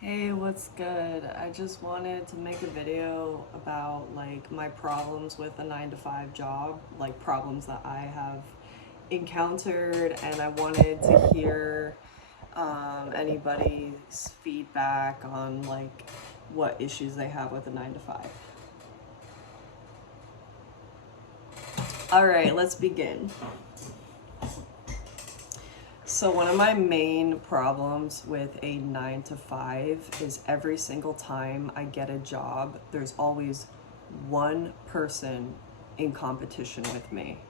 Hey, what's good? I just wanted to make a video about like my problems with a 9 to 5 job, like problems that I have encountered, and I wanted to hear anybody's feedback on like what issues they have with a 9 to 5. All right, let's begin. So, one of my main problems with a 9 to 5 is every single time I get a job, there's always one person in competition with me.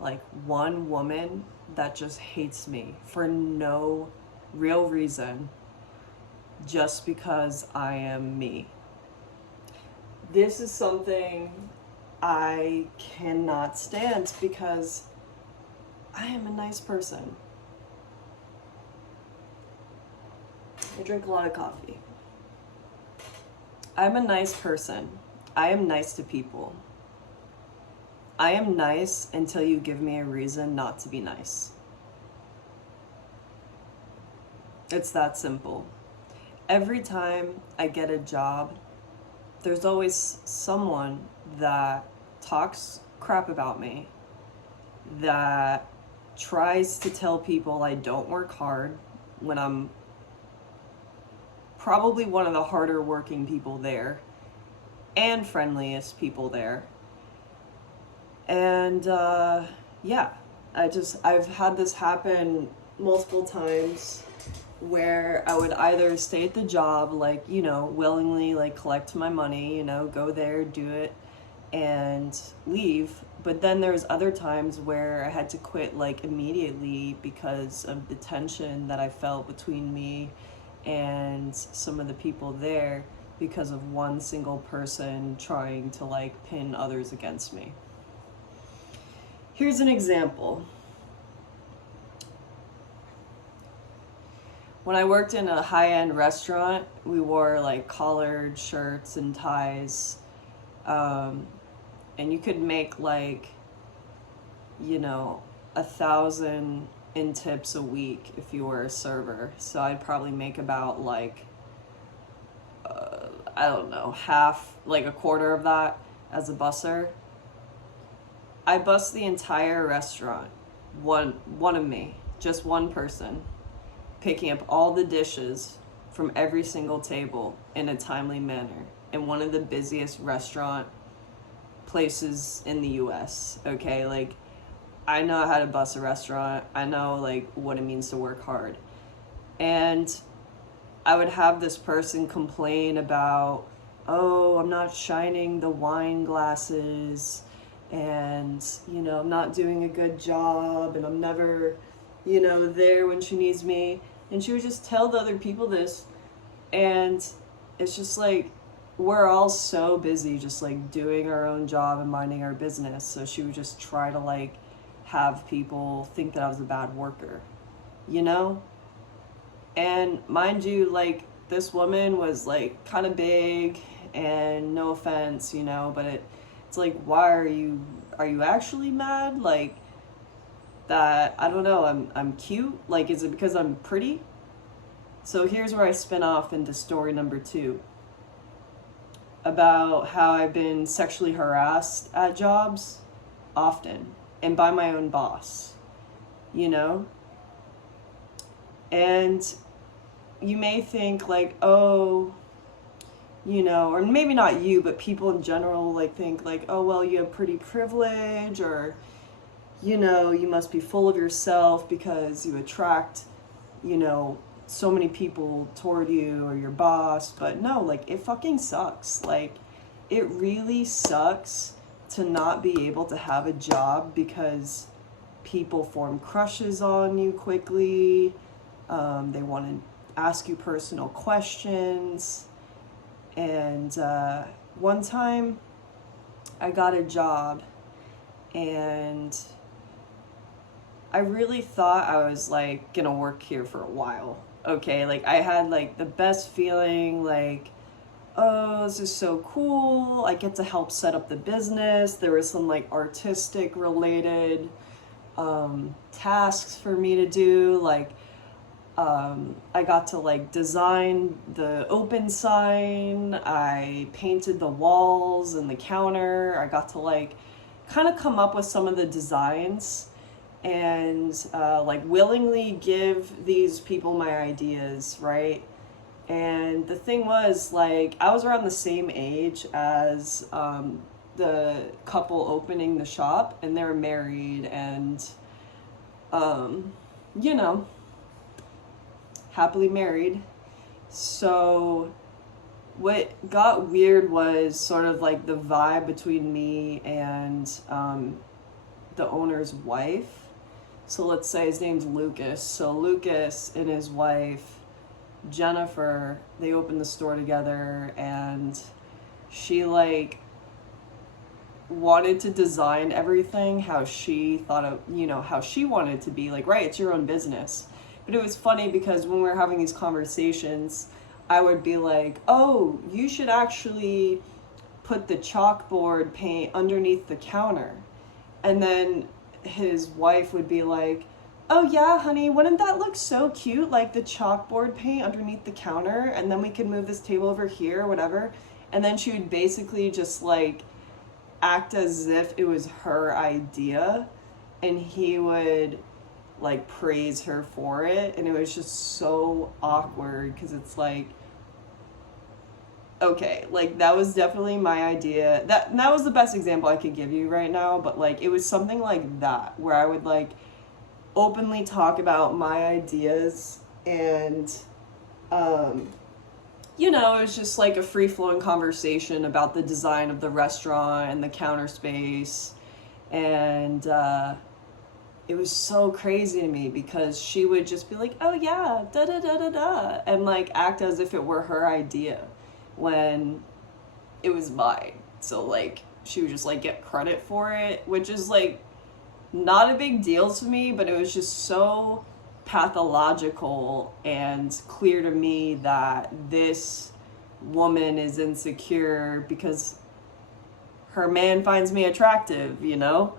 Like one woman that just hates me for no real reason, just because I am me. This is something I cannot stand because I am a nice person. I drink a lot of coffee. I'm a nice person. I am nice to people. I am nice until you give me a reason not to be nice. It's that simple. Every time I get a job, there's always someone that talks crap about me, that tries to tell people I don't work hard when I'm probably one of the harder working people there and friendliest people there. And yeah, I've had this happen multiple times where I would either stay at the job, like, willingly, like, collect my money, go there, do it, and leave. But then there's other times where I had to quit, like, immediately because of the tension that I felt between me and some of the people there because of one single person trying to, like, pin others against me. Here's an example. When I worked in a high-end restaurant, we wore like collared shirts and ties. And you could make like, 1,000 in tips a week if you were a server. So I'd probably make about like, I don't know, half, like a quarter of that as a busser. I bust the entire restaurant. One of me, just one person, picking up all the dishes from every single table in a timely manner in one of the busiest restaurant places in the US. Okay, like, I know how to bust a restaurant. I know like what it means to work hard. And I would have this person complain about, oh, I'm not shining the wine glasses, and I'm not doing a good job, and I'm never there when she needs me. And she would just tell the other people this, and it's just like we're all so busy just like doing our own job and minding our business, so she would just try to like have people think that I was a bad worker, you know and mind you, like, this woman was like kind of big, and no offense, but it's like, why are you actually mad? Like, that, I don't know, I'm cute? Like, is it because I'm pretty? So here's where I spin off into story number 2 about how I've been sexually harassed at jobs often, and by my own boss, you know? And you may think like, oh, or maybe not you, but people in general like think like, oh, well, you have pretty privilege, or, you must be full of yourself because you attract, so many people toward you or your boss. But no, like, it fucking sucks. Like, it really sucks to not be able to have a job because people form crushes on you quickly. They want to ask you personal questions. And one time I got a job, and I really thought I was like gonna work here for a while. Okay, like, I had like the best feeling, like, oh, this is so cool. I get to help set up the business. There was some like artistic related tasks for me to do. Like, I got to like design the open sign. I painted the walls and the counter. I got to like kind of come up with some of the designs and like willingly give these people my ideas, right? And the thing was, like, I was around the same age as the couple opening the shop, and they were married and, you know, happily married. So what got weird was sort of like the vibe between me and the owner's wife. So let's say his name's Lucas. So Lucas and his wife, Jennifer, they opened the store together, and she like wanted to design everything how she thought of, you know, how she wanted it to be. Like, right, it's your own business. But it was funny because when we were having these conversations, I would be like, oh, you should actually put the chalkboard paint underneath the counter. And then his wife would be like, oh yeah, honey, wouldn't that look so cute? Like the chalkboard paint underneath the counter, and then we could move this table over here or whatever. And then she would basically just like act as if it was her idea, and he would like praise her for it. And it was just so awkward because it's like, okay, like that was definitely my idea. That was the best example I could give you right now, but like it was something like that where I would like openly talk about my ideas, and you know, it was just like a free-flowing conversation about the design of the restaurant and the counter space. And it was so crazy to me because she would just be like, oh yeah, da da da da da, and like act as if it were her idea when it was mine. So like she would just like get credit for it, which is like not a big deal to me, but it was just so pathological and clear to me that this woman is insecure because her man finds me attractive, you know?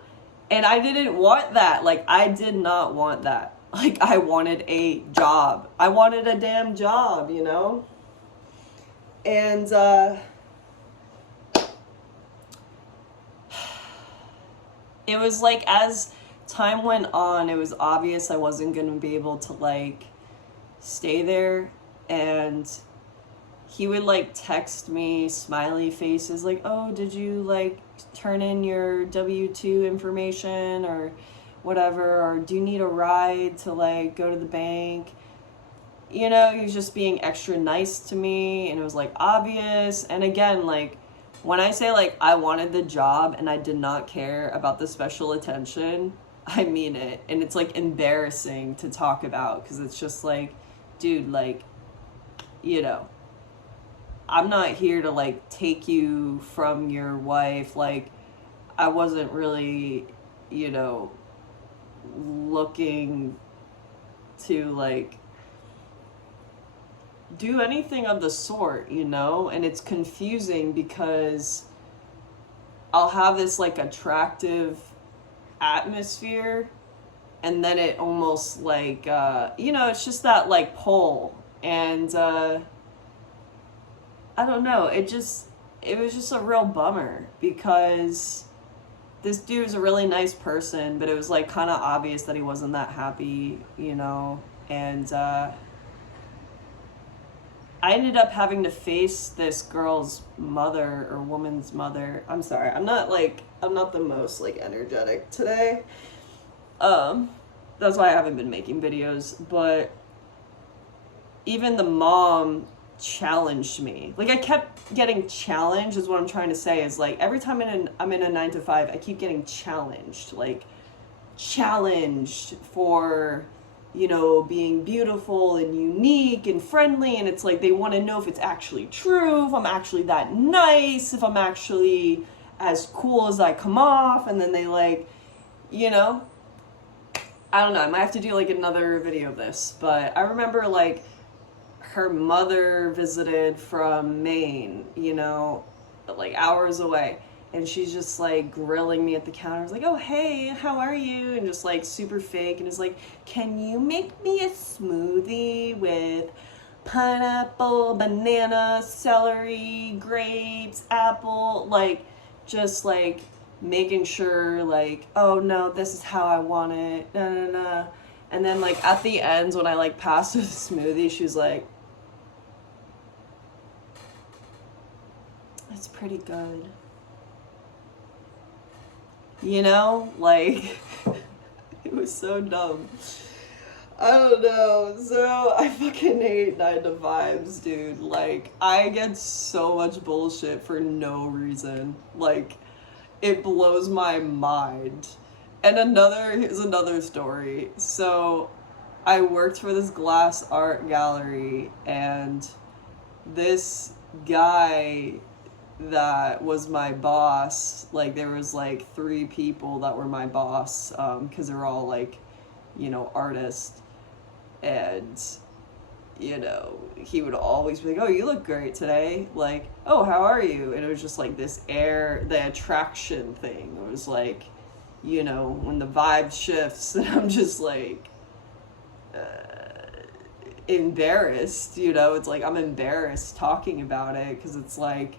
And I didn't want that. Like, I did not want that. Like, I wanted a job. I wanted a damn job, you know? And, it was like, as time went on, it was obvious I wasn't going to be able to, like, stay there. And he would, like, text me smiley faces, like, oh, did you, like, turn in your W-2 information or whatever, or do you need a ride to, like, go to the bank? You know, he was just being extra nice to me, and it was, like, obvious. And again, like, when I say, like, I wanted the job and I did not care about the special attention, I mean it. And it's, like, embarrassing to talk about because it's just, like, dude, like, you know, I'm not here to, like, take you from your wife. Like, I wasn't really, you know, looking to, like, do anything of the sort, you know? And it's confusing because I'll have this, like, attractive atmosphere, and then it almost, like, you know, it's just that, like, pull. And, I don't know, it was just a real bummer because this dude was a really nice person, but it was, like, kind of obvious that he wasn't that happy, you know? And, I ended up having to face this girl's mother or woman's mother. I'm sorry, I'm not the most, like, energetic today. That's why I haven't been making videos, but even the mom challenged me. Like, I kept getting challenged is what I'm trying to say, is like every time I'm in a 9 to 5, I keep getting challenged, like challenged for, you know, being beautiful and unique and friendly, and it's like they want to know if it's actually true, if I'm actually that nice, if I'm actually as cool as I come off. And then they, like, you know, I don't know, I might have to do, like, another video of this, but I remember, like, her mother visited from Maine, you know, like hours away, and she's just like grilling me at the counter. I was like, oh, hey, how are you? And just like super fake. And is like, can you make me a smoothie with pineapple, banana, celery, grapes, apple? Like, just like making sure, like, oh no, this is how I want it. No, no, no. And then like at the end, when I like passed her the smoothie, she was like, it's pretty good. You know, like, it was so dumb. I don't know. So I fucking hate 9 to 5s, dude. Like, I get so much bullshit for no reason. Like, it blows my mind. And here's another story. So I worked for this glass art gallery, and this guy that was my boss, like, there was like 3 people that were my boss, because they're all like, you know, artists. And, you know, he would always be like, oh, you look great today. Like, oh, how are you? And it was just like this the attraction thing. It was like, you know, when the vibe shifts, and I'm just like, embarrassed, you know? It's like, I'm embarrassed talking about it, because it's like,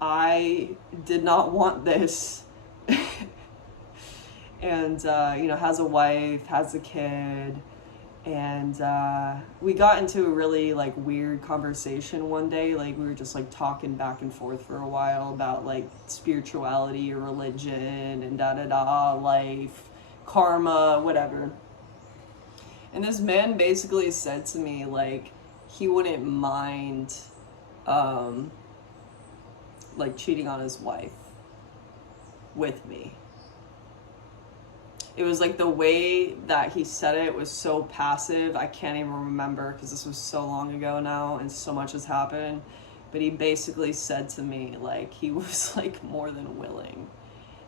I did not want this. And, you know, has a wife, has a kid. And we got into a really like weird conversation one day. Like, we were just like talking back and forth for a while about like spirituality or religion and life, karma, whatever. And this man basically said to me, like, he wouldn't mind like cheating on his wife with me. It was like the way that he said it was so passive. I can't even remember, because this was so long ago now and so much has happened. But he basically said to me, like, he was like more than willing.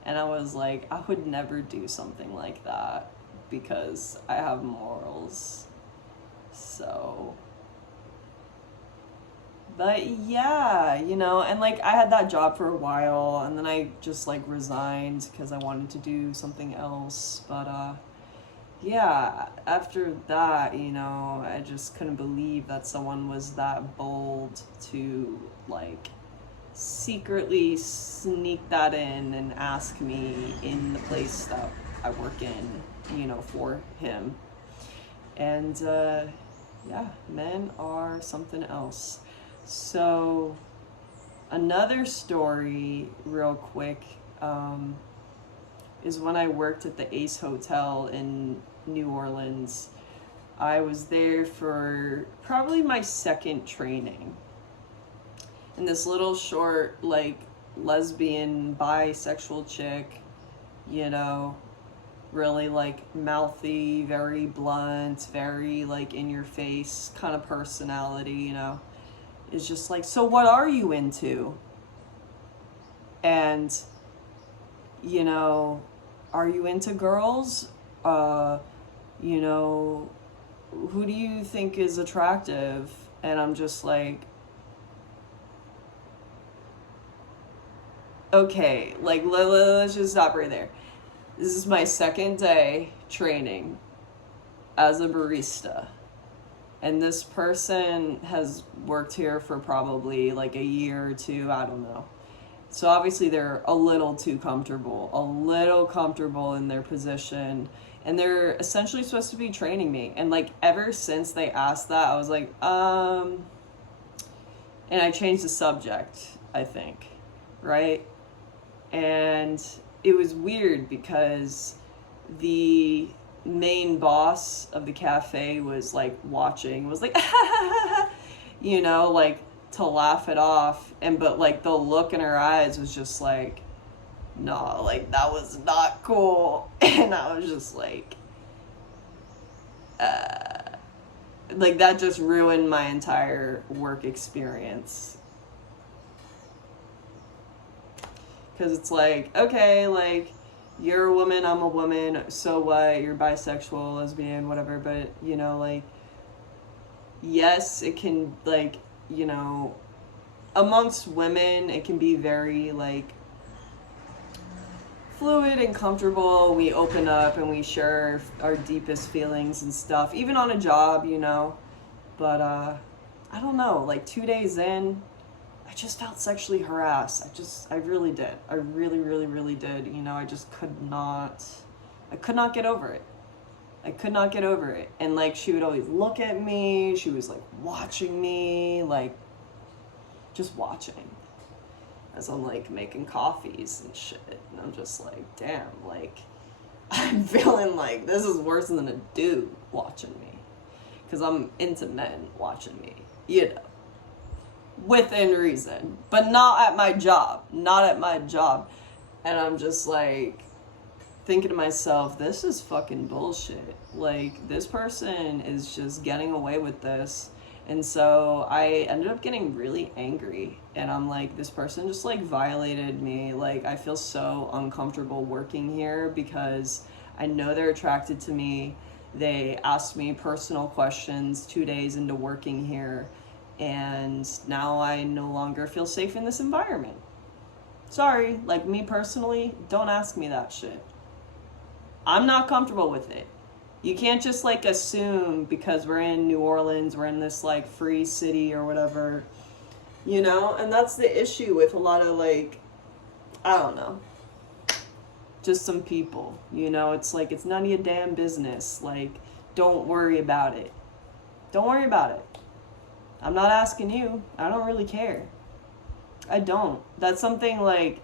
And I was like, I would never do something like that, because I have morals. So, but yeah, you know, and like I had that job for a while, and then I just like resigned because I wanted to do something else. But yeah, after that, you know, I just couldn't believe that someone was that bold to like secretly sneak that in and ask me in the place that I work in, you know, for him. And yeah, men are something else. So another story real quick is when I worked at the Ace Hotel in New Orleans. I was there for probably my second training. And this little short, like, lesbian, bisexual chick, you know, really like mouthy, very blunt, very like in your face kind of personality, you know, is just like, so what are you into? And, you know, are you into girls? You know, who do you think is attractive? And I'm just like, okay, like, let's just stop right there. This is my second day training as a barista. And this person has worked here for probably like a year or 2, I don't know. So obviously they're a little comfortable in their position. And they're essentially supposed to be training me. And like ever since they asked that, I was like, and I changed the subject, I think, right? And it was weird because the main boss of the cafe was like watching, was like, you know, like to laugh it off. And but like the look in her eyes was just like, no, like that was not cool. And I was just like that just ruined my entire work experience. Because it's like, okay, like, you're a woman, I'm a woman, so what? You're bisexual, lesbian, whatever. But, you know, like, yes, it can, like, you know, amongst women, it can be very, like, fluid and comfortable. We open up and we share our deepest feelings and stuff, even on a job, you know. But I don't know, like 2 days in, I just felt sexually harassed. I really did. I really, really, really did. You know, I could not get over it. I could not get over it. And like, she would always look at me. She was like watching me, like just watching as I'm like making coffees and shit. And I'm just like, damn, like I'm feeling like this is worse than a dude watching me. Because I'm into men watching me, you know, within reason, but not at my job, not at my job. And I'm just like thinking to myself, this is fucking bullshit. Like, this person is just getting away with this. And so I ended up getting really angry. And I'm like, this person just like violated me. Like, I feel so uncomfortable working here because I know they're attracted to me. They asked me personal questions 2 days into working here. And now I no longer feel safe in this environment. Sorry, like me personally, don't ask me that shit. I'm not comfortable with it. You can't just like assume because we're in New Orleans, we're in this like free city or whatever, you know? And that's the issue with a lot of like, I don't know, just some people, you know? It's like, it's none of your damn business. Like, don't worry about it. Don't worry about it. I'm not asking you. I don't really care. I don't. That's something like,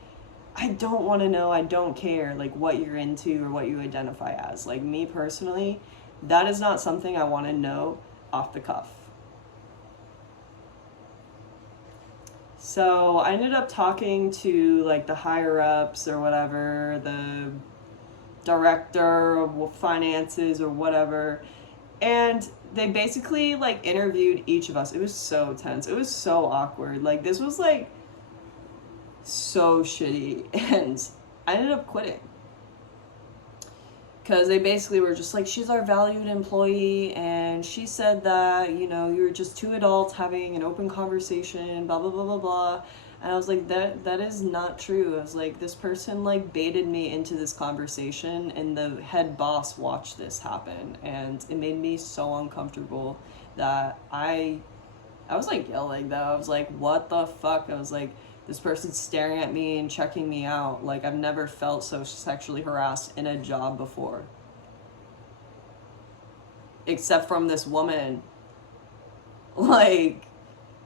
I don't want to know, I don't care, like, what you're into or what you identify as. Like, me personally, that is not something I want to know off the cuff. So, I ended up talking to, like, the higher-ups or whatever, the director of finances or whatever, and they basically, like, interviewed each of us. It was so tense. It was so awkward. Like, this was, like, so shitty, and I ended up quitting because they basically were just like, she's our valued employee and she said that, you know, you were just two adults having an open conversation, blah blah blah blah blah. And I was like, that is not true. I was like, this person like baited me into this conversation and the head boss watched this happen, and it made me so uncomfortable that I was like yelling though. I was like, what the fuck? I was like, this person's staring at me and checking me out. Like, I've never felt so sexually harassed in a job before. Except from this woman. Like,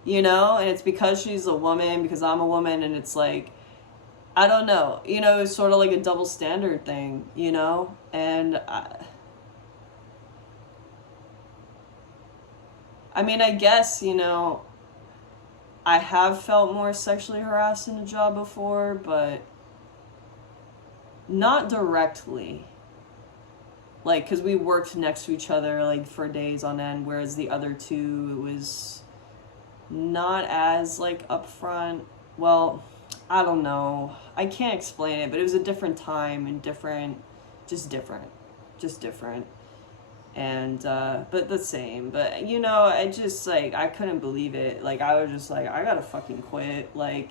you know? And it's because she's a woman, because I'm a woman, and it's like, I don't know. You know, it's sort of like a double standard thing, you know? And I mean, I guess, you know, I have felt more sexually harassed in a job before, but not directly. Like, because we worked next to each other, like, for days on end, whereas the other two, it was not as, like, upfront. Well, I don't know. I can't explain it, but it was a different time and different. And but the same. But you know, I just like, I couldn't believe it. Like, I was just like, I gotta fucking quit. Like,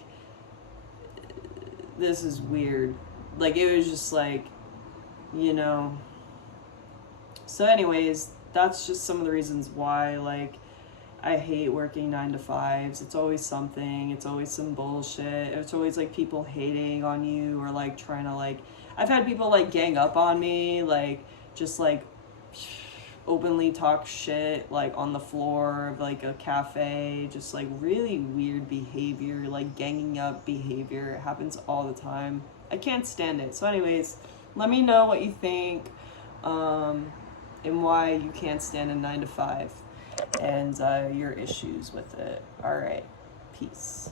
this is weird. Like, it was just like, you know. So anyways, that's just some of the reasons why, like, I hate working 9 to 5s. It's always something. It's always some bullshit. It's always like people hating on you or like trying to like, I've had people like gang up on me, like just like openly talk shit like on the floor of like a cafe, just like really weird behavior, like ganging up behavior. It happens all the time. I can't stand it. So anyways, let me know what you think, and why you can't stand a 9 to 5 and your issues with it. All right, peace.